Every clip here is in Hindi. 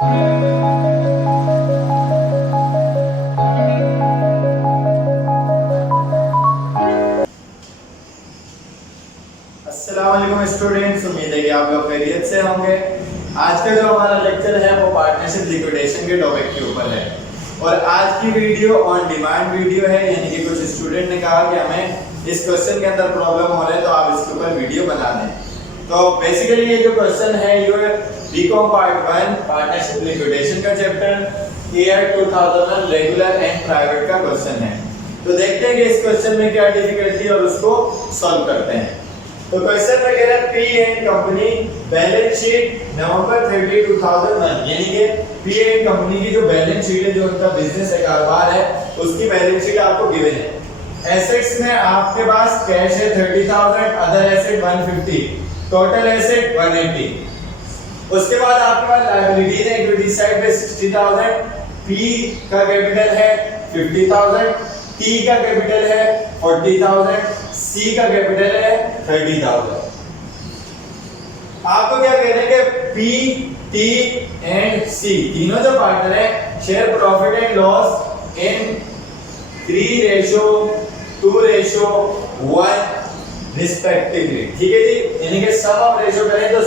अस्सलामुअलैकुम स्टूडेंट्स, उम्मीद है कि आप लोग खैरियत से होंगे। आज का जो हमारा लेक्चर है वो पार्टनरशिप लिक्विडेशन के टॉपिक के ऊपर है और आज की वीडियो ऑन डिमांड वीडियो है, यानी कि कुछ स्टूडेंट ने कहा कि हमें इस क्वेश्चन के अंदर प्रॉब्लम हो रहा है तो आप इसके ऊपर वीडियो बना दें। तो बेसिकली ये जो क्वेश्चन है ये बीकॉम पार्ट 1 पार्टनरशिप लिक्विडेशन का chapter year 2000 regular and private का क्वेश्चन है। तो देखते हैं कि इस क्वेश्चन में क्या डिफिकल्टी और उसको सॉल्व करते हैं। तो क्वेश्चन में कह रहा है P and company balance sheet November 30 2001, यानी कि पी एंड कंपनी की जो बैलेंस शीट है, जो उनका बिजनेस है, कारोबार है, उसकी बैलेंस शीट आपको गिवन है। एसेट्स में आपके पास कैश है 30,000, अदर एसेट 150, टोटल एसेट 180। उसके बाद आपके पास लायबिलिटीज है, इक्विटी साइड पे 60,000, पी का कैपिटल है 50,000, टी का कैपिटल है 40,000, सी का कैपिटल है 30,000। आपको क्या कहना है कि पी, टी एंड सी तीनों जो पार्टनर है share profit and loss in 3:2:1 respectively. ठीक है जी, यानी कि सम ऑफ रेशियो करें तो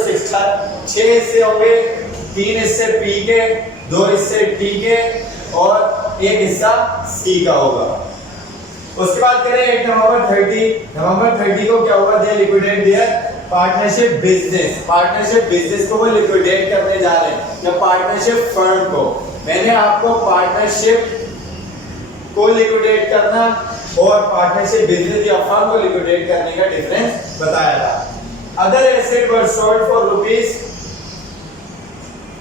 6 हिस्से होंगे, 3 हिस्से पी के, 2 हिस्से टी के और 1 हिस्सा सी का होगा। उसके बाद करें 8 नवंबर 30 को क्या होगा, दे लिक्विडेट देयर पार्टनरशिप बिजनेस को वो लिक्विडेट करने जा रहे हैं, या पार्टनरशिप फर्म को। मैंने आपको पार्टनरशिप को लिक्विडेट करना और पार्टनरशिप बिजनेस या फर्म को लिक्विडेट करने का डिफरेंस बताया था। Other asset were sold for rupees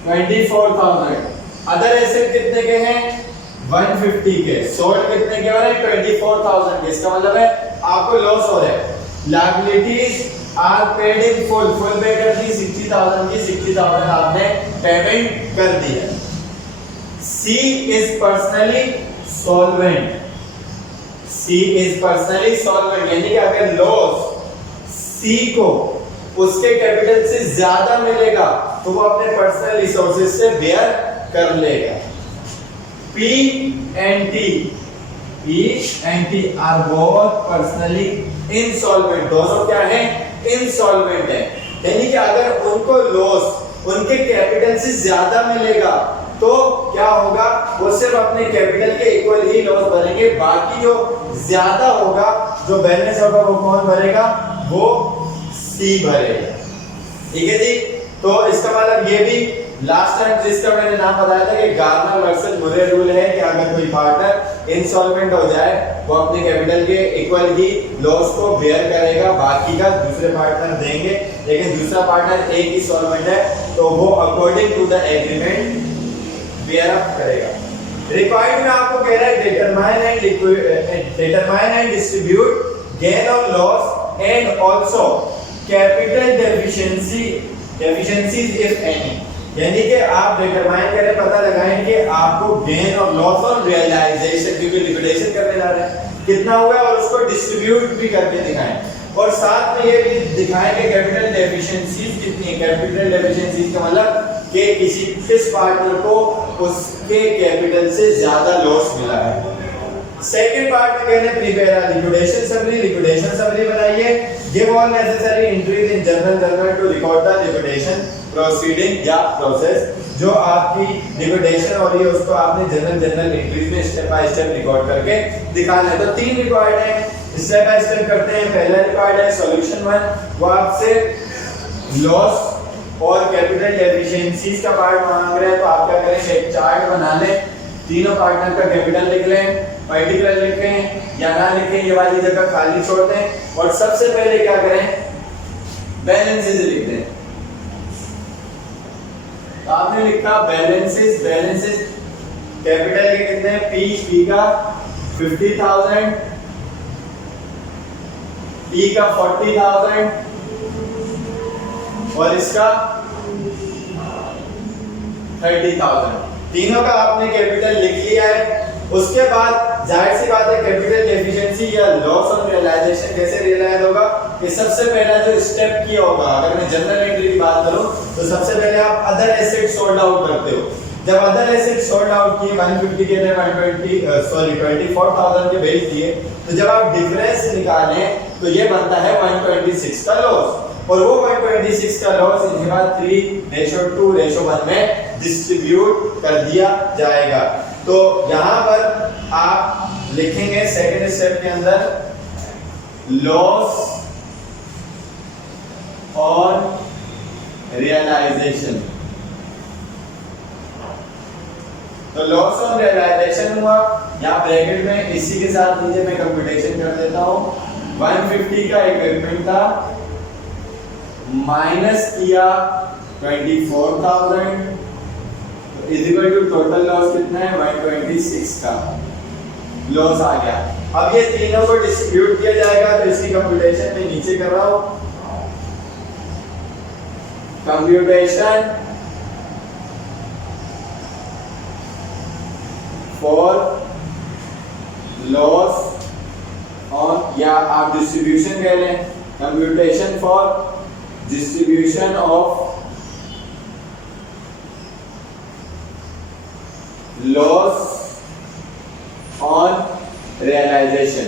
24,000। Other asset कितने के हैं, 150 के। सोल्ड कितने के हो रहे हैं, 24,000 के। इसका मतलब है आपको लॉस हो रहा है। Liabilities are paid in full pay कर दी 60,000 की, 60,000 आपने पेमेंट कर दी है। सी इज पर्सनली सॉल्वेंट, यानी कि अगर लॉस सी को उसके कैपिटल से ज्यादा मिलेगा तो वो अपने पर्सनल रिसोर्सेज से बेयर कर लेगा। P and T are both personally insolvent, दोनों क्या हैं, insolvent है। यानी कि अगर उनको लॉस उनके कैपिटल से ज्यादा मिलेगा तो क्या होगा, वो सिर्फ अपने कैपिटल के इक्वल ही लॉस भरेंगे, बाकी जो ज्यादा होगा, जो बैलेंस होगा, वो कौन भरेगा, वो सी भरेगा। ठीक है जी। तो इसका मतलब ये भी लास्ट टाइम जिसका मैंने नाम बताया था कि गार्नर वर्सेस मुरे रूल है कि अगर कोई पार्टनर इंसॉल्वेंट हो जाए वो अपने कैपिटल के इक्वल ही लॉस को बेयर करेगा, बाकी का दूसरे पार्टनर देंगे। लेकिन दूसरा पार्टनर एक ही सॉल्वेंट है तो वो according to the agreement bear up करेगा। रिक्वायर्ड में आपको कह रहा है डिटरमाइन एंड डिस्ट्रीब्यूट गेन और loss and also capital deficiencies if any. यानी कि आप डिटरमाइन करें, पता लगाएं कि आपको गेन और लॉस और रियलाइजेशन, क्योंकि लिक्विडेशन करने जा रहे हैं, कितना हुआ है और उसको डिस्ट्रीब्यूट भी करके दिखाएं और साथ में ये भी दिखाएं कि कैपिटल डेफिशिएंसीज कितनी है। कैपिटल डेफिशिएंसीज का मतलब कि किस पार्टनर को उसके कैपिटल से ज्यादा लॉस मिला है। सेकंड पार्ट में कहने प्रिपेयर लिक्विडेशन समरी बनाइए। Give all necessary entries in journal to record the liquidation proceeding या प्रोसेस। जो आपकी लिक्विडेशन हो रही है उसको आपने जर्नल एंट्रीज में स्टेप बाय स्टेप रिकॉर्ड करके दिखाना है। तो 3 रिक्वायर्ड है, स्टेप बाय स्टेप करते हैं। पहला रिक्वायर्ड है सॉल्यूशन 1, वो आपसे लॉस और कैपिटल डेफिशिएंसीज का पार्ट मांग रहे हैं, तो आप क्या करें, एक चार्ट बना लें, तीनों पार्टनर का कैपिटल लिख लें, पर्टिकुलर लिखें या ना लिखें, ये वाली जगह खाली छोड़ दें और सबसे पहले क्या करें, बैलेंसेस लिख दें। तो आपने लिखा बैलेंसेस कैपिटल के कितने हैं, पी का 50,000, टी का 40,000 और इसका 30,000। तीनों का आपने कैपिटल लिख लिया है। उसके बाद जाहिर सी बात है कैपिटल डेफिशिएंसी या लॉस ऑन रियलाइजेशन कैसे रियलाइज होगा, कि सबसे पहला जो स्टेप किया होगा, अगर मैं जनरल एंट्री की बात करूं तो सबसे पहले आप अदर एसेट सोल्ड आउट करते हो। जब अदर एसेट सॉर्ट आउट किए 150 के थे 24,000 के बेच दिए, तो जब आप डिफरेंस निकालें तो ये बनता है 126 का लॉस, और वो 126 का लॉस इनके बाद 3:2:1 में डिस्ट्रीब्यूट कर दिया जाएगा। तो यहाँ पर आप लिखेंगे सेकंड स्टेप के अंदर लॉस और रियलाइजेशन। तो लॉस ऑन रियलाइजेशन हुआ, यहाँ ब्रैकेट में इसी के साथ नीचे मैं कंप्यूटेशन कर देता हूँ। 150 का इक्विपमेंट था, माइनस किया 24,000 is equal to total loss कितना है 126 का लॉस आ गया। अब ये तीनों को डिस्ट्रीब्यूट किया जाएगा, तो इसकी कंप्यूटेशन में नीचे कर रहा हूँ। कंप्यूटेशन फॉर लॉस ऑन, या आप डिस्ट्रीब्यूशन कह लें, computation for distribution of loss on realization.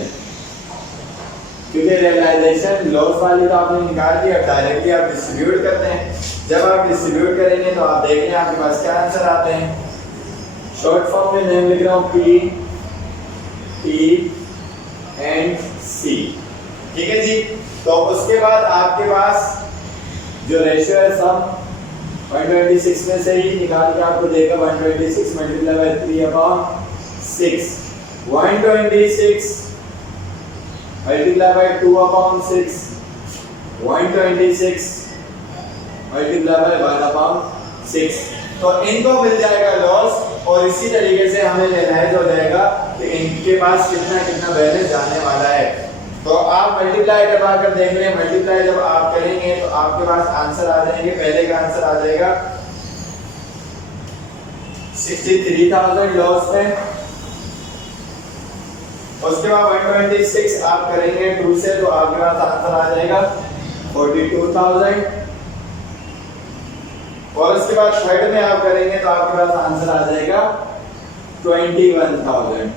क्योंकि रियलाइजेशन लॉस वाली तो आपने निकाल दी, अब डायरेक्टली आप डिस्ट्रीब्यूट करते हैं। जब आप डिस्ट्रीब्यूट करेंगे तो आप देख लें आपके पास क्या आंसर आते हैं। शॉर्ट फॉर्म में नेम लिख रहा हूं P, T एंड C, ठीक है जी। तो उसके बाद आपके पास जो रेशियो है सम 126 में से ही निकाल के आपको देगा 126 multiply bye 3/6, 126 multiply bye 2/6, 126 multiply bye 1/6। तो इनको मिल जाएगा लॉस, और इसी तरीके से हमें रियलाइज हो जाएगा कि इनके पास कितना कितना बैलेंस जाने वाला है। तो आप मल्टीप्लाई करवा कर देख लें, मल्टीप्लाई जब आप करेंगे तो आपके पास आंसर आ जाएंगे। पहले का आंसर आ जाएगा 63,000 लॉस में, उसके बाद 126 आप करेंगे 2 से, तो आपके पास आंसर आ जाएगा 42,000, और उसके बाद थर्ड में आप करेंगे तो आपके पास आंसर आ जाएगा 21,000।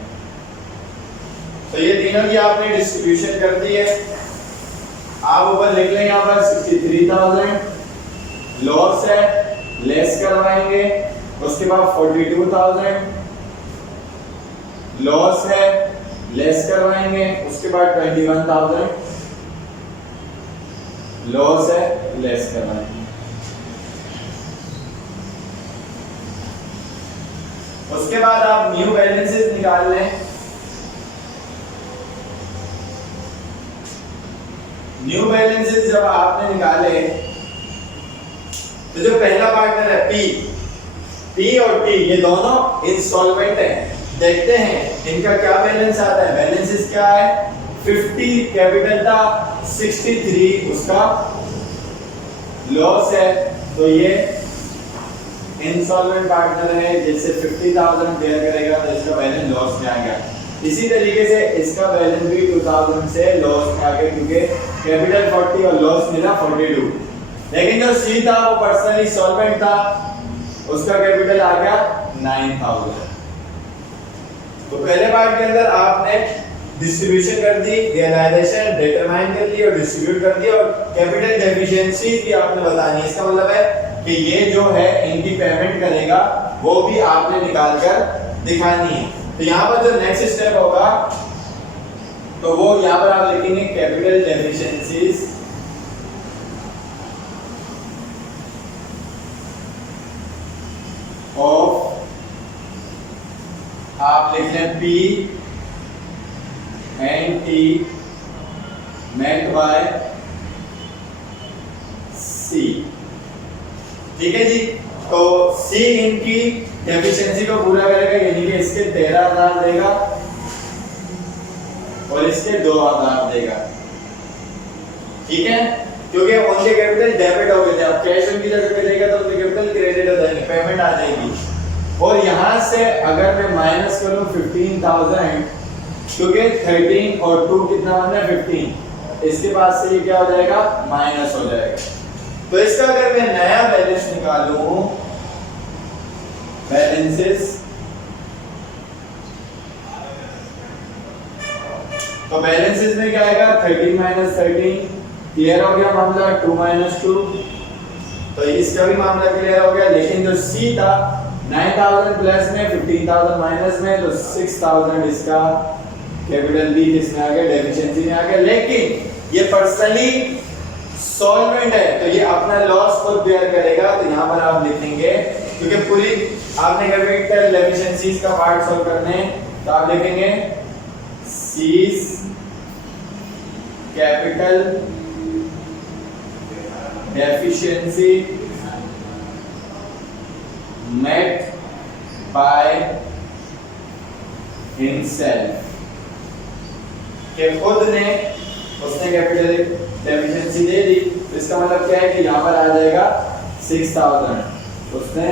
तो ये तीनों की आपने डिस्ट्रीब्यूशन कर दी है। आप ऊपर लिख लें यहाँ पर 63,000 लॉस है, लेस करवाएंगे, उसके बाद 42,000 लॉस है, लेस करवाएंगे, उसके बाद 21,000 लॉस है, लेस करवाएंगे। उसके बाद आप न्यू बैलेंसेस निकाल लें। न्यू बैलेंसेस जब आपने निकाले तो जो पहला पार्टनर है P और T, ये दोनों इंस्टॉलमेंट हैं। देखते हैं इनका क्या बैलेंस आता है। बैलेंसेस क्या है, 50 कैपिटल था, 63 उसका लॉस है, तो ये इंस्टॉलमेंट पार्टनर है जिससे 50,000 बेयर करेगा, तो इसका बैलेंस लॉस में आ गया। इसी तरीके से इसका बैलेंस भी 2000 से लॉस में आ गया, क्योंकि कैपिटल 40 और लॉस मिला 42। लेकिन जो सी था वो पर्सनल इंस्टॉलमेंट था, उसका कैपिटल आ गया 9000। तो पहले पार्ट के अंदर आपने डिस्ट्रीब्यूशन कर दी, रियलाइजेशन डिटरमाइन कर दी और डिस्ट्रीब्यूट कर दी, और कैपिटल डेफिशिएंसी भी आपने बतानी है। इसका मतलब है कि ये जो है इनकी पेमेंट करेगा, वो भी आपने निकाल कर दिखानी है। तो यहाँ पर जो नेक्स्ट स्टेप होगा तो वो यहाँ पर आप लिखेंगे कैपिटल डेफिशिएंसीज ऑफ, आप लिख लें P and T met by C, ठीक है जी। तो C इनकी डेफिशिएंसी को पूरा करेगा, यानी कि इसके 13,000 देगा और इसके 2,000 देगा, ठीक है, क्योंकि उनके कैपिटल डेबिट हो गए थे। अब कैश उनकी जगह पे देगा तो उनके कैपिटल क्रेडिट हो जाएंगे, पेमेंट आ जाएगी। और यहां से अगर मैं माइनस करूं 15,000, क्योंकि 13 और 2 कितना बन रहा है 15, इसके पास से ये क्या हो जाएगा, माइनस हो जाएगा। तो इसका अगर मैं नया बैलेंस निकालूं बैलेंसेस। तो बैलेंसेस में क्या आएगा 13 माइनस 13, क्लियर हो गया मामला। 2 माइनस 2, तो इसका भी मामला क्लियर हो गया। लेकिन जो सी था 9000 प्लस में 15000 माइनस में, तो 6000 इसका कैपिटल बी किसमें आ गया, डेफिशिएंसी में आ गया। लेकिन ये पर्सनली सॉल्वेंट है तो ये अपना लॉस खुद बेयर करेगा। तो यहाँ पर आप लिखेंगे, क्योंकि पूरी आपने कैपिटल डेफिशिएंसीज का पार्ट सॉल्व करने हैं, तो आप लिखेंगे seize capital deficiency met by himself, कि खुद ने उसने कैपिटल डेफिशिएंसी दे दी। तो इसका मतलब क्या है कि यहाँ पर आ जाएगा 6000, उसने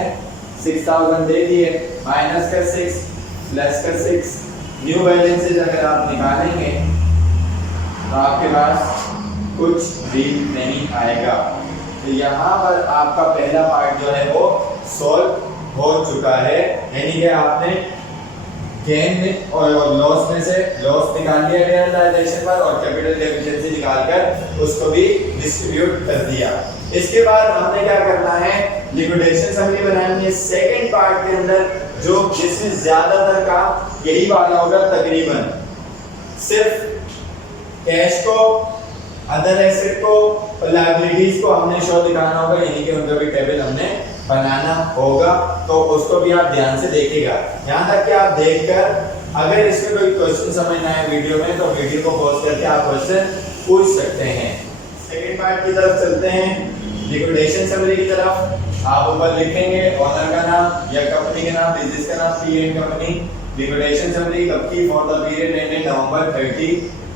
6000 दे दिए, माइनस का 6 प्लस का 6, न्यू बैलेंसेज अगर आप निकालेंगे तो आपके पास कुछ भी नहीं आएगा। तो यहाँ पर आपका पहला पार्ट जो है वो सॉल्व हो चुका है, यानी कि आपने गेन और लॉस में से लॉस निकाल लिया रियलाइजेशन पर और कैपिटल डेफिशिएंसी निकालकर उसको भी डिस्ट्रीब्यूट कर दिया। इसके बाद हमने क्या करना है, लिक्विडेशन समरी बनानी है। सेकंड पार्ट के अंदर जो जिसमें ज्यादातर काम यही वाला होगा, तकरीबन सिर्फ कैश को, अदर एसेट को और लायबिलिटीज को हमने शो दिखाना होगा, यानी कि उनका भी टेबल हमने बनाना होगा। तो उसको भी आप ध्यान से देखिएगा, यहाँ तक कि आप देखकर अगर इसमें कोई क्वेश्चन समझ ना आए वीडियो में, तो वीडियो को पॉज करके आप क्वेश्चन पूछ सकते हैं। सेकंड पार्ट की तरफ चलते हैं, लिक्विडेशन समरी की तरफ। आप ऊपर लिखेंगे ऑनर का नाम या कंपनी का नाम, बिजनेस का नाम, P and company. Liquidation summary कब की, फॉर द पीरियड एंडेड नवंबर 30,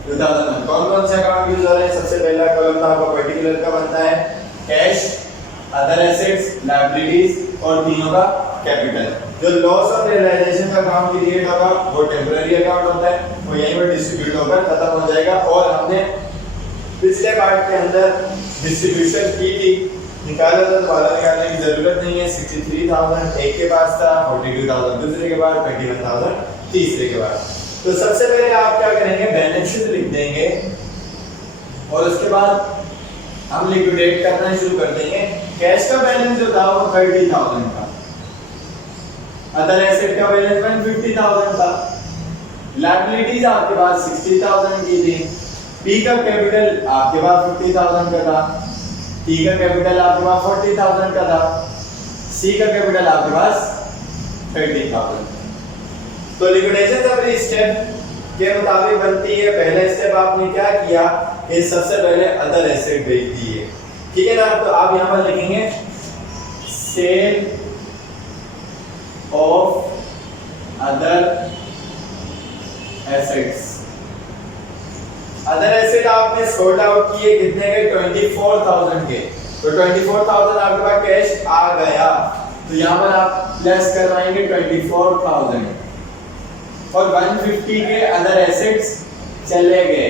2001। कौन-कौन से अकाउंट यूज हो रहे हैं? सबसे पहला कॉलम तो आपका पर्टिकुलर का बनता है कैश, अदर एसेट्स, लायबिलिटीज और तीनों का कैपिटल। जो लॉस ऑफ रियलाइजेशन का अकाउंट क्रिएट होगा वो टेम्पररी अकाउंट होता है, वो यहीं पर डिस्ट्रीब्यूट होकर खत्म हो जाएगा। और हमने पिछले पार्ट के अंदर डिस्ट्रीब्यूशन की थी, निकाला था, दोबारा निकालने की जरूरत नहीं है। 63000 एक के पास था, 42000 दूसरे के बाद, 21000 तीसरे के बाद। तो सबसे पहले आप क्या करेंगे, बैलेंस शीट लिख देंगे और उसके बाद हम लिक्विडेट करना शुरू कर देंगे। कैश का बैलेंस जो था वो 30000 था, अदर एसेट का बैलेंस 150,000 था, लायबिलिटीज आपके पास 60,000 की थी, पी का कैपिटल आपके पास 50,000 का था, टी का कैपिटल आपके पास 40,000 का था, सी का कैपिटल आपके पास 30,000। तो लिक्विडेशन समरी स्टेप के मुताबिक बनती है। पहला स्टेप आपने क्या किया कि सबसे पहले अदर एसेट बेच दिए, ठीक है ना। तो आप यहां पर लिखेंगे sale of other assets. Other asset आपने सॉर्ट आउट किए कितने के, 24,000 के। तो 24,000 आपके पास कैश आ गया, तो यहां पर आप प्लस करवाएंगे 24,000 और 150 के अदर एसेट्स चले गए,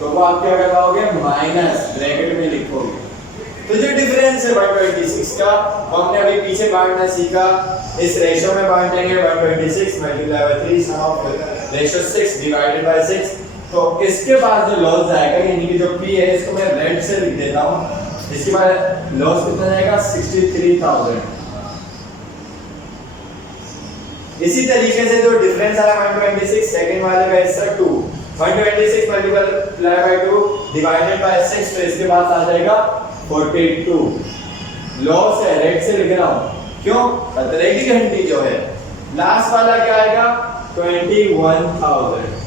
तो वो आप क्या करवाओगे, माइनस ब्रैकेट में लिखोगे। तो जो डिफरेंस है 126 का, वो हमने अभी पीछे बांटना सीखा। इस रेशो में बांटेंगे 126 multiply by 3 sum of ratio 6 divided by 6। तो इसके बाद जो लॉस आएगा, यानी कि जो पी है इसको मैं रेड से लिख देता हूं। इसके बाद लॉस कितना जाएगा, 63,000। इसी तरीके से जो डिफरेंस आया 126, सेकंड वाले का हिस्सा 2, 126 मल्टीप्लाई बाय 2 डिवाइडेड बाय 6, तो इसके बाद आ जाएगा 42। लॉस है, रेड से लिख रहा हूं, क्यों, खतरे की घंटी जो है। लास्ट वाला क्या आएगा, 21,000।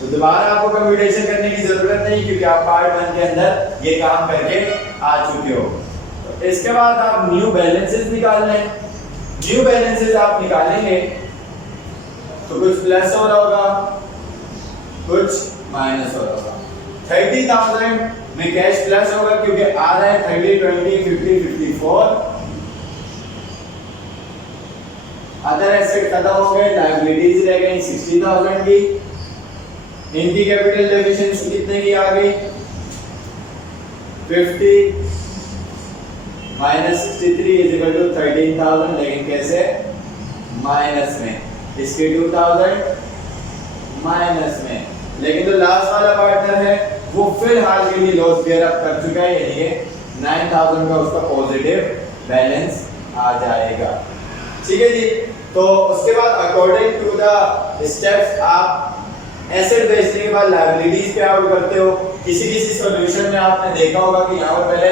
तो दोबारा आपको कंप्यूटेशन करने की जरूरत नहीं, क्योंकि आप पार्ट 1 के अंदर ये काम करके आ चुके हो। तो इसके बाद आप न्यू बैलेंसेस निकालने हैं। न्यू बैलेंसेस आप निकालेंगे तो कुछ प्लस हो रहा होगा, कुछ माइनस हो रहा होगा। 30,000 में कैश प्लस होगा क्योंकि आ रहा है 30, 20, 50, 54। अदर एसेट खत्म हो गए, लायबिलिटीज रह गई 60,000 की। इनकी कैपिटल डेफिशिएंसी कितने की आ गई, 50। -63 इज इक्वल टू 13,000, लेकिन कैसे? माइनस में। इसके 2000 माइनस में। लेकिन जो लास्ट वाला पार्टनर है वो फिलहाल के लिए लॉस बियर अप कर चुका है, यानी ये 9000 का उसका पॉजिटिव बैलेंस आ जाएगा। ठीक है जी। तो उसके बाद अकॉर्डिंग टू द स्टेप्स आप एसेट बेचने के बाद लायबिलिटीज पे आउट करते हो। किसी किसी सॉल्यूशन में आपने देखा होगा कि यहाँ पर पहले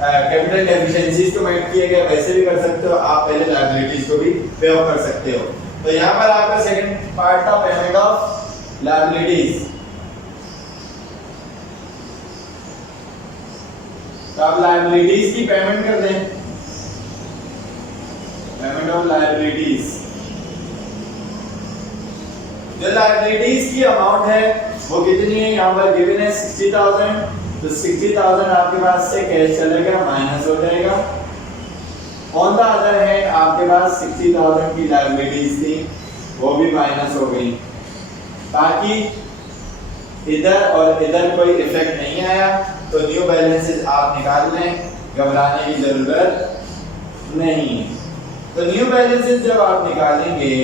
कैपिटल डेफिशिएंसीज को मेट किया गया, वैसे भी कर सकते हो आप, पहले लायबिलिटीज को भी पे ऑफ कर सकते हो। तो यहाँ पर आपका सेकंड पार्ट था पेमेंट ऑफ लायबिलिटीज। तो आप लायबिलिटीज की पेमेंट कर दें, पेमेंट ऑफ लायबिलिटीज। जो लायबिलिटीज की अमाउंट है वो कितनी है, यहाँ पर गिवन है 60,000। तो 60,000 आपके पास से कैश चला गया, माइनस हो जाएगा। ऑन द अदर हैंड आपके पास 60,000 की लायबिलिटीज थी, वो भी माइनस हो गई, ताकि इधर और इधर कोई इफेक्ट नहीं आया। तो न्यू बैलेंसेस आप निकाल लें, घबराने की जरूरत नहीं। तो न्यू बैलेंसेस जब आप निकालेंगे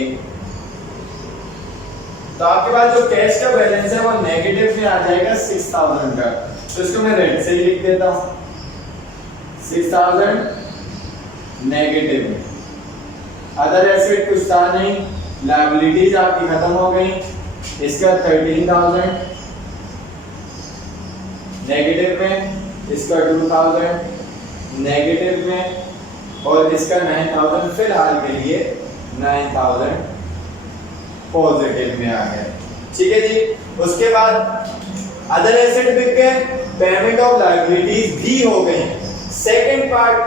तो आपके पास जो कैश का बैलेंस है वो नेगेटिव में आ जाएगा 6000 का। तो इसको मैं रेड से ही लिख देता हूं, 6000 नेगेटिव। अदर एसेट कुछ था नहीं, लायबिलिटीज आपकी खत्म हो गई। इसका 13,000 नेगेटिव में, इसका 2000 नेगेटिव में, और इसका 9000 फिलहाल के लिए 9000 पॉजिटिव में आ गया। ठीक है जी। उसके बाद अदर एसेट बिक गए, पेमेंट ऑफ लायबिलिटीज भी हो गई। सेकंड पार्ट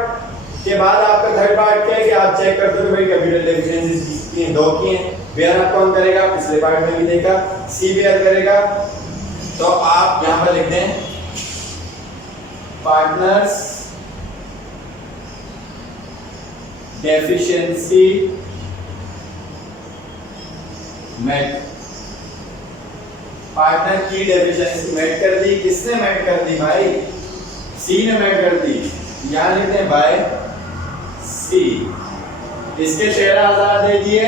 के बाद आपका थर्ड पार्ट क्या है कि आप चेक करते हो कि भाई कैपिटल डेफिशिएंसीज की हैं, 2 की हैं। बेयर अप कौन करेगा, पिछले पार्ट में भी देखा, सी बेयर करेगा। तो आप यहां पर लिख दें पार्टनर्स डेफिशिएंसी मेट। पार्टनर की डेफिशिएंसी मेट कर दी। किसने मेट कर दी भाई? सी ने मेट कर दी। यहां लिखते हैं बाय सी। इसके 13,000 दे दिए,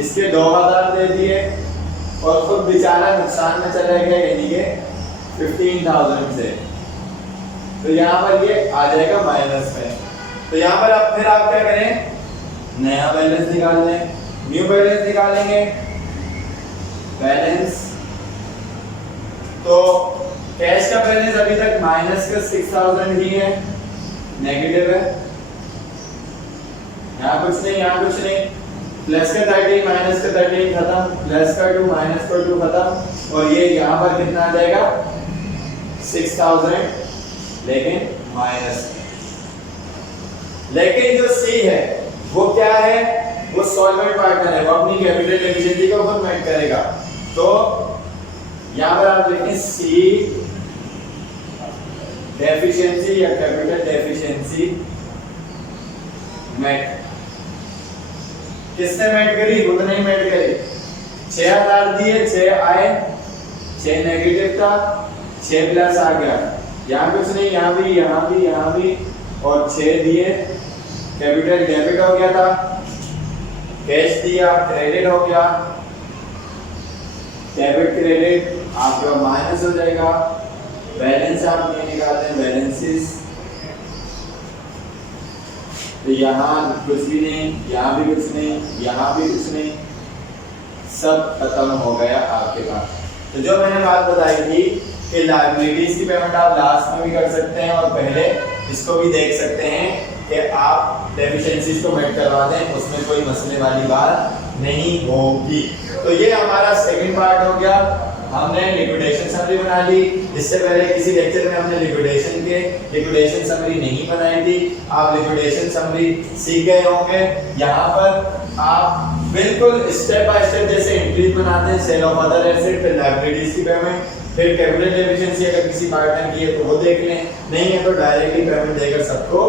इसके 2,000 दे दिए, और खुद बेचारा नुकसान में चला गया, यानी कि 15,000 से। तो यहाँ पर ये आ जाएगा माइनस में। तो यहाँ पर अब फिर आप क्या करें, नया बैलेंस निकाल लें, न्यू बैलेंस निकालेंगे। बैलेंस तो कैश का बैलेंस अभी तक माइनस का 6000 ही है, नेगेटिव है। यहाँ कुछ नहीं, यहाँ कुछ नहीं। प्लस का 30 माइनस का 30 खत्म, प्लस का 2 माइनस का 2 खत्म, और ये यहाँ पर कितना आ जाएगा 6000, लेकिन माइनस। लेकिन जो सी है वो क्या है, वो सॉल्वेंट पार्टनर है, वो अपनी कैपिटल एफिशिएंसी को खुद मेट करेगा। तो यहाँ पर आप लिखें सी डेफिशिएंसी या कैपिटल डेफिशिएंसी मेट। किसने मेट करी, खुद नहीं मेट करी। 6000 दिए, 6 आए, 6 नेगेटिव था, 6 प्लस आ गया। यहाँ कुछ नहीं, यहाँ भी, यहाँ भी, यहाँ भी, और 6 दिए, कैपिटल डेबिट हो गया था, कैश दिया क्रेडिट हो गया, डेबिट क्रेडिट आपका माइनस हो जाएगा। बैलेंस आप ये निकालते हैं, बैलेंसेस। तो यहाँ कुछ भी नहीं, यहाँ भी कुछ नहीं, यहाँ भी कुछ नहीं, सब खत्म हो गया आपके पास। तो जो मैंने बात बताई थी कि लायबिलिटीज की पेमेंट आप लास्ट में भी कर सकते हैं, और पहले इसको भी देख सकते हैं कि आप डेफिशिएंसीज को मेट करवा दें, उसमें कोई मसले वाली बात नहीं होगी। तो ये हमारा सेकंड पार्ट हो गया। हमने लिक्विडेशन समरी बना ली। इससे पहले किसी लेक्चर में हमने लिक्विडेशन समरी नहीं बनाई थी। आप लिक्विडेशन समरी सीख गए होंगे। यहाँ पर आप बिल्कुल स्टेप बाय स्टेप जैसे एंट्रीज बनाते हैं, सेल ऑफ अदर एसेट, फिर लायबिलिटीज की पेमेंट, फिर कैपिटल डेफिशिएंसी अगर किसी पार्टनर की है तो वो देख लें, नहीं है तो डायरेक्टली पेमेंट देकर सबको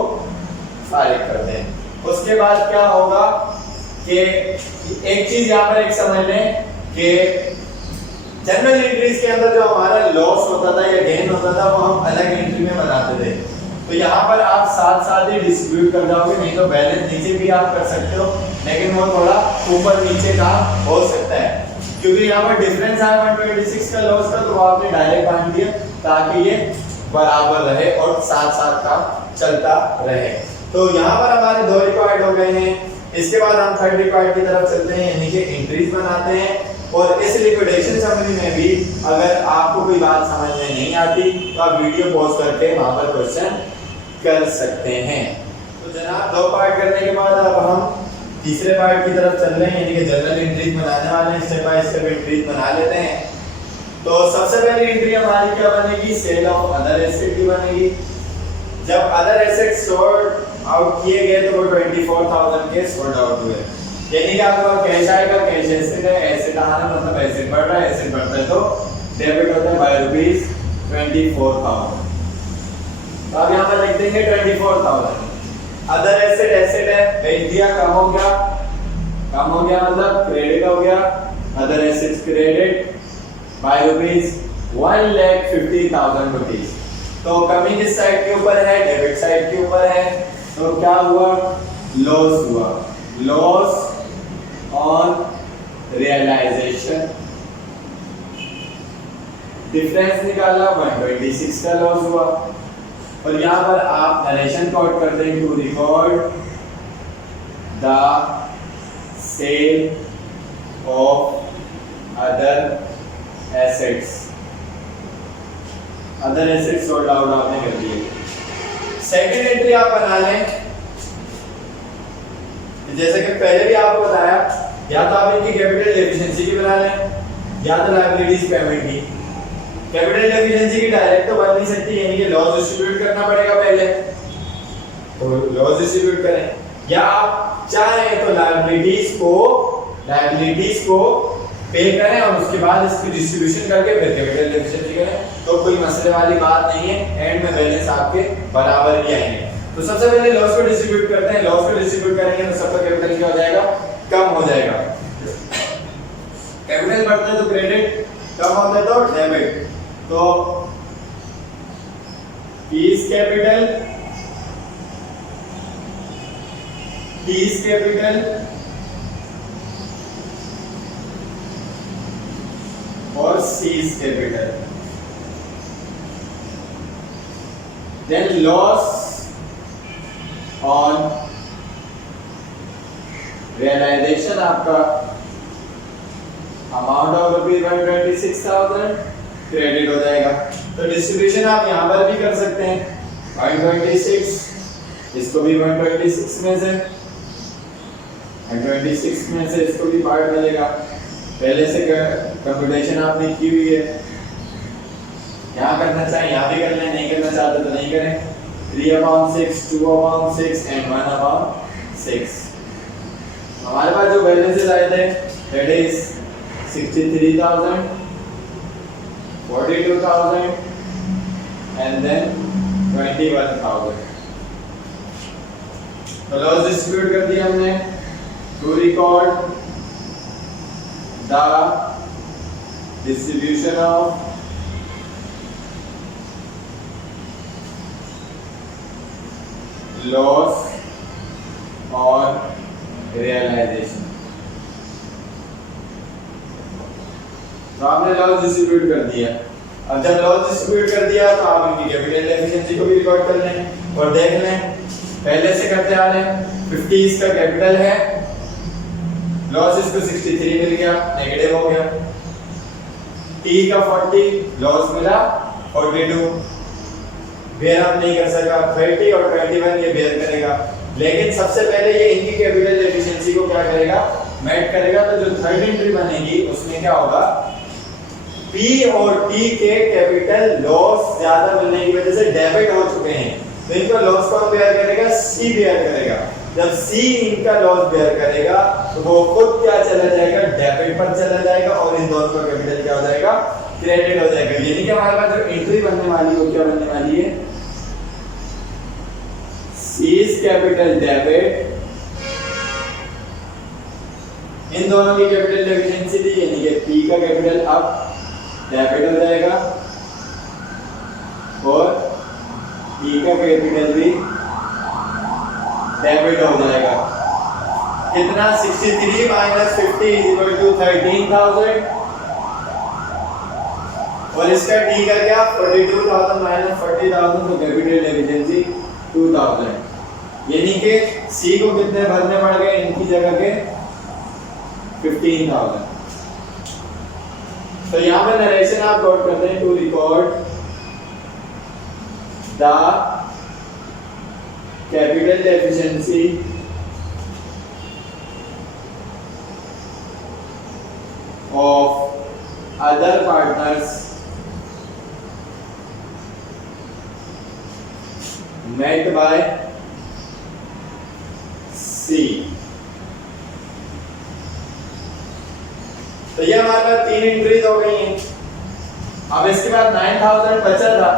फारिग कर दें। उसके बाद क्या होगा कि एक चीज यहाँ पर एक समझ लें कि जनरल एंट्रीज के अंदर जो हमारा लॉस होता था या गेन होता था वो हम अलग एंट्री में बनाते थे। तो यहाँ पर आप साथ साथ ही डिस्ट्रीब्यूट कर जाओगे, नहीं तो बैलेंस नीचे भी आप कर सकते हो, लेकिन वो थोड़ा ऊपर नीचे का हो सकता है, क्योंकि यहाँ पर डिफरेंस है 126 का लॉस का, तो वो आपने डायरेक्ट बांध दिया ताकि ये बराबर रहे और साथ साथ का चलता रहे। तो यहाँ पर हमारे 2 रिकॉर्ड हो गए हैं। इसके बाद हम थर्ड रिकॉर्ड की तरफ चलते हैं, यानी कि एंट्रीज बनाते हैं। और इस लिक्विडेशन समरी में भी अगर आपको कोई बात समझ में नहीं आती तो आप वीडियो पॉज करके वहां पर क्वेश्चन कर सकते हैं। तो जनाब 2 पार्ट करने के बाद अब हम तीसरे पार्ट की तरफ चल रहे हैं, यानी कि जनरल एंट्रीज बनाने वाले हैं। स्टेप बाय स्टेप एंट्रीज बना लेते हैं। तो सबसे पहली एंट्री हमारी क्या बनेगी, सेल ऑफ अदर एसेट की बनेगी। जब अदर एसेट सॉर्ट आउट किए गए तो वो 24,000 के सॉर्ट आउट हुए, यानी कि आपका कैश आएगा, कैश एसेट है, एसेट आना मतलब एसेट बढ़ रहा है, एसेट बढ़ता है तो डेबिट होता है बाय रुपीस 24,000। तो अब यहाँ पर लिख देंगे 24,000। अदर एसेट एसेट है, बेच दिया, कम हो गया, कम हो गया मतलब क्रेडिट हो गया। Other assets credit by rupees 1,50,000 rupees. तो कमी किस साइड के ऊपर है, डेबिट साइड के ऊपर है। तो क्या हुआ, लॉस हुआ, लॉस ऑन रियलाइजेशन। डिफरेंस निकाला 126 का लॉस हुआ। और यहाँ पर आप नरेशन कोड कर देंगे to record the sale of other assets. Other assets sort out आपने कर दिए। सेकंड एंट्री आप बना लें, जैसे कि पहले भी आपको बताया, या तो आप इनकी कैपिटल एफिशिएंसी की बना लें या तो लायबिलिटीज पेमेंट की। कैपिटल एफिशिएंसी की डायरेक्ट तो बन नहीं सकती, यानी कि लॉस डिस्ट्रीब्यूट करना पड़ेगा पहले, तो लॉस डिस्ट्रीब्यूट करें। या आप चाहें तो लायबिलिटीज को पे करें और उसके बाद इसकी डिस्ट्रीब्यूशन करके फिर कैपिटल एफिशिएंसी करें, तो कोई मसले वाली बात नहीं है। एंड में बैलेंस आपके बराबर ही आएंगे। तो सबसे पहले लॉस को डिस्ट्रीब्यूट करते हैं। लॉस को डिस्ट्रीब्यूट करेंगे तो सबका कैपिटल क्या हो जाएगा, कम हो जाएगा। कैपिटल बढ़ता है तो क्रेडिट, कम होता है तो डेबिट। तो पीस कैपिटल और C's capital. Then loss on realization आपका अमाउंट ऑफ रुपीज 126,000 क्रेडिट हो जाएगा। तो डिस्ट्रीब्यूशन आप यहां पर भी कर सकते हैं 126, इसको भी 126 में से 126 में से इसको भी पार्ट मिलेगा। पहले से कंप्यूटेशन आपने की हुई है, यहाँ करना चाहे यहाँ भी कर लें, नहीं करना चाहते तो नहीं करें। 3/6, 2/6 एंड 1/6। हमारे पास जो बैलेंसेस आए थे दैट इज 63,000, 42,000 एंड देन 21,000। तो लॉस डिस्ट्रीब्यूट कर दिया हमने to record the distribution of loss और रियलाइजेशन। तो आपने लॉस डिस्ट्रीब्यूट कर दिया। अब जब लॉस डिस्ट्रीब्यूट कर दिया तो आप इनकी कैपिटल एफिशिएंसी को भी रिकॉर्ड कर लें और देख लें, पहले से करते आ रहे हैं। 50 इसका कैपिटल है, लॉस इसको 63 मिल गया, नेगेटिव हो गया। टी का 40 लॉस मिला 42, बेयर आप नहीं कर सका। 30 और 21 ये बेयर करेगा, लेकिन सबसे पहले ये इनकी कैपिटल एफिशिएंसी को क्या करेगा, मेट करेगा। तो जो थर्ड एंट्री बनेगी उसमें क्या होगा, पी और टी के कैपिटल लॉस ज्यादा मिलने की वजह से डेबिट हो चुके हैं, तो इनका लॉस कौन बेयर करेगा, सी बेयर करेगा। जब सी इनका लॉस बेयर करेगा तो वो खुद क्या चला जाएगा, डेबिट पर चला जाएगा और इन दोनों का कैपिटल क्या हो जाएगा, क्रेडिट हो जाएगा। यानी कि हमारे पास जो एंट्री बनने वाली है वो क्या बनने वाली है, सीज कैपिटल डेबिट, इन दोनों की कैपिटल एफिशिएंसी थी, यानी कि पी का कैपिटल अब डेबिट हो जाएगा और टी का कैपिटल भी डेबिट हो जाएगा। कितना 63 माइनस 50 इज इक्वल टू 13,000 और इसका टी का क्या 42,000 माइनस 40,000 तो कैपिटल एफिशिएंसी 2000 यानी कि सी को कितने भरने पड़ गए इनकी जगह के 15,000। तो यहाँ पे नरेशन आप नोट करते हैं to record the capital efficiency of other partners met by C। तो ये हमारे पास 3 एंट्रीज हो गई हैं। अब इसके बाद 9,000 बचा था,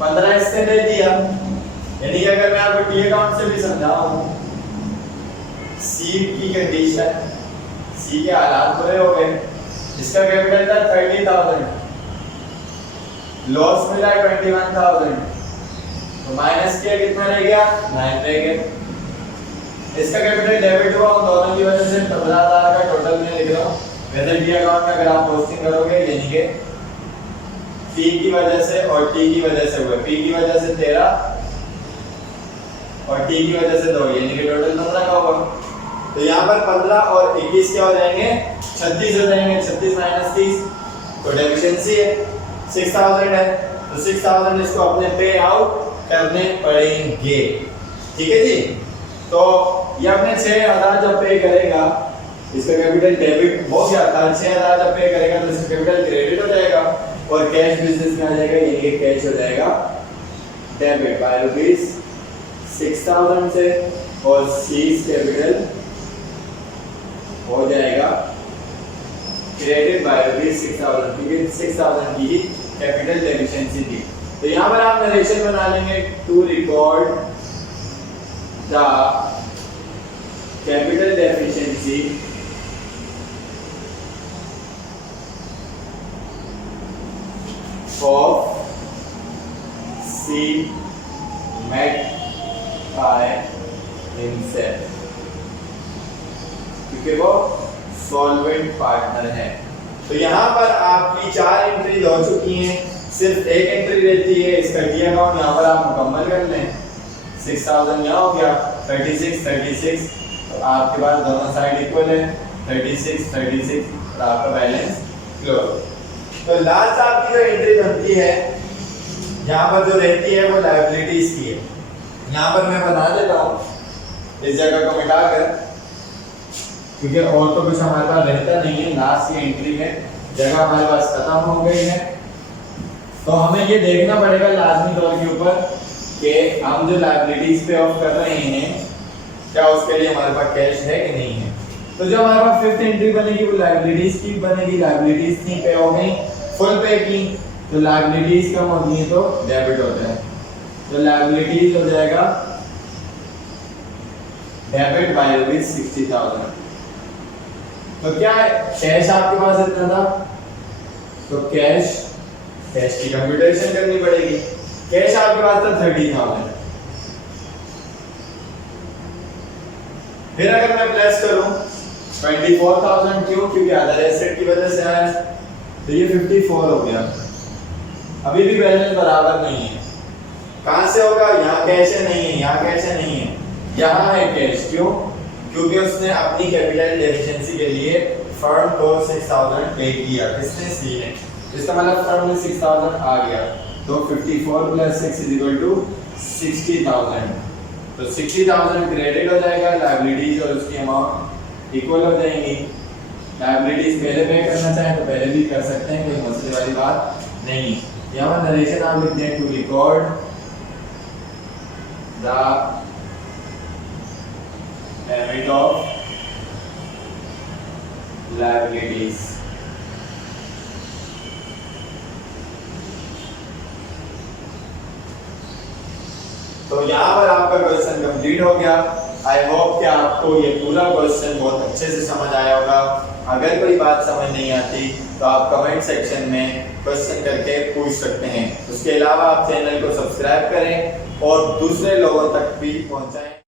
15 इससे दे दिया, यानी कि अगर मैं आपको टी अकाउंट से भी समझाऊं, सी की कंडीशन, सी के हालात पूरे हो गए, इसका कैपिटल था 30,000, लॉस मिला 21,000, तो माइनस किया कितना रह गया 9 रह गया। इसका कैपिटल डेबिट हुआ, उन दोनों की वजह से 15,000 का टोटल मैं लिख रहा हूँ। वैसे टी अकाउंट में अगर आप पोस्टिंग करोगे यानी कि पी की वजह से और टी की वजह से हुआ, पी की वजह से 13 और टी की वजह से 2 यानी कि टोटल 15 का होगा। तो यहाँ पर 15 और 21 क्या हो जाएंगे 36 हो जाएंगे, 36 माइनस 30 तो डेफिशिएंसी है 6,000 है, तो 6,000 इसको अपने पे आउट करने पड़ेंगे। ठीक है जी। तो ये अपने 6,000 जब पे करेगा, इसका कैपिटल डेबिट हो गया था, 6,000 जब पे करेगा तो इसका कैपिटल क्रेडिट हो जाएगा और कैश बिजनेस में आ जाएगा, यानी कि कैश हो जाएगा डेबिट बाय रुपीस 6,000 से और सीज कैपिटल हो जाएगा क्रेडिट बाय रुपीस 6,000 क्योंकि 6,000 की कैपिटल डेफिशिएंसी थी। तो यहाँ पर आप नरेशन बना लेंगे to record the capital deficiency of C met by himself, क्योंकि वो सॉल्वेंट पार्टनर है। तो यहाँ पर आपकी 4 एंट्री हो चुकी हैं, सिर्फ एक एंट्री रहती है इसका टी अकाउंट, यहाँ पर आप मुकम्मल कर लें। 6,000 यहाँ हो गया 36 तो आपके पास दोनों साइड इक्वल है 36 और आपका बैलेंस क्लोज। तो लास्ट आपकी जो एंट्री बनती है यहाँ पर जो रहती है वो लायबिलिटीज की है। यहाँ पर मैं बता देता हूँ इस जगह को मिटाकर, क्योंकि और तो कुछ हमारे पास रहता नहीं है। लास्ट की एंट्री में जगह हमारे पास खत्म हो गई है, तो हमें ये देखना पड़ेगा लाजमी तौर के ऊपर कि हम जो लायबिलिटीज पे ऑफ कर रहे हैं क्या उसके लिए हमारे पास कैश है कि नहीं है। तो जो हमारे पास 5th एंट्री बनेगी वो लायबिलिटीज की बनेगी। लायबिलिटीज थी पे हो गई, फुल पे की, तो लायबिलिटीज कम होती है तो डेबिट होता है, तो लायबिलिटीज हो जाएगा डेबिट बाय रुपीस 60,000। तो क्या कैश आपके पास इतना था, तो कैश की कंप्यूटेशन करनी पड़ेगी। कैश आपके पास था 30,000, फिर अगर मैं प्लस करूं 24,000, क्यों, क्योंकि अदर एसेट की वजह से आया, तो ये 54 हो गया। अभी भी बैलेंस बराबर नहीं है, कहां से होगा, यहाँ कैश है नहीं है, यहाँ कैश है नहीं है, यहाँ है कैश। क्यों, क्योंकि उसने अपनी कैपिटल डेफिशिएंसी के लिए फर्म को 6,000 पे किया, किसने, सी ने। इसका मतलब फर्म में 6,000 आ गया, तो 54 प्लस 6 इज इक्वल टू 60,000। तो 60,000 क्रेडिट हो जाएगा, लायबिलिटीज और उसकी अमाउंट इक्वल हो जाएंगी। लायबिलिटीज पहले पे करना चाहें तो पहले भी कर सकते हैं, कोई मसले वाली बात नहीं। यहाँ पर नरेशन आप लिखते हैं to record the debit of liabilities. तो यहाँ पर आपका क्वेश्चन कंप्लीट हो गया। आई होप कि आपको ये पूरा क्वेश्चन बहुत अच्छे से समझ आया होगा। अगर कोई बात समझ नहीं आती तो आप कमेंट सेक्शन में क्वेश्चन करके पूछ सकते हैं। उसके अलावा आप चैनल को सब्सक्राइब करें और दूसरे लोगों तक भी पहुंचाएं।